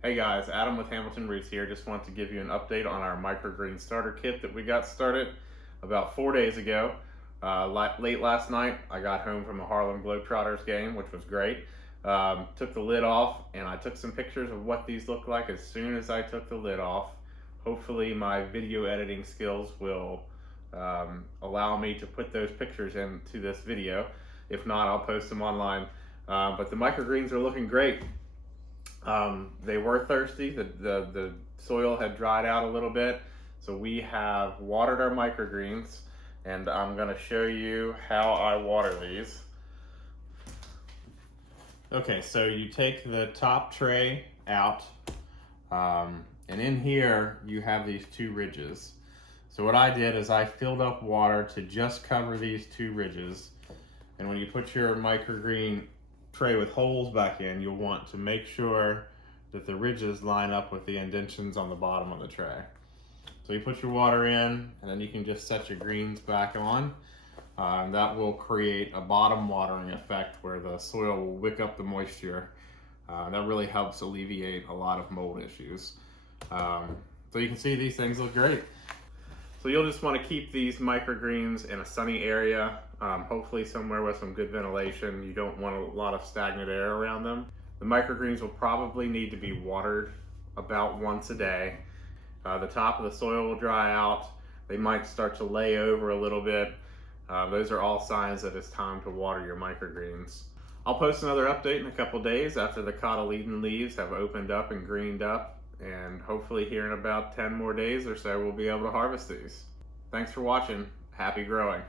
Hey guys, Adam with Hamilton Roots here. Just want to give you an update on our Microgreen Starter Kit that we got started about 4 days ago. Late last night, I got home from a Harlem Globetrotters game, which was great. Took the lid off and I took some pictures of what these look like as soon as I took the lid off. Hopefully my video editing skills will allow me to put those pictures into this video. If not, I'll post them online. But the microgreens are looking great. They were thirsty. The soil had dried out a little bit, so we have watered our microgreens, and I'm going to show you how I water these. Okay, so you take the top tray out, and in here you have these two ridges. So what I did is I filled up water to just cover these two ridges, and when you put your microgreen tray with holes back in, you'll want to make sure that the ridges line up with the indentions on the bottom of the tray. So you put your water in, and then you can just set your greens back on. That will create a bottom watering effect where the soil will wick up the moisture. That really helps alleviate a lot of mold issues. So you can see these things look great. So you'll just want to keep these microgreens in a sunny area, hopefully somewhere with some good ventilation. You don't want a lot of stagnant air around them. The microgreens will probably need to be watered about once a day. The top of the soil will dry out. They might start to lay over a little bit. Those are all signs that it's time to water your microgreens. I'll post another update in a couple days after the cotyledon leaves have opened up and greened up. And hopefully here in about 10 more days or so, we'll be able to harvest these. Thanks for watching. Happy growing.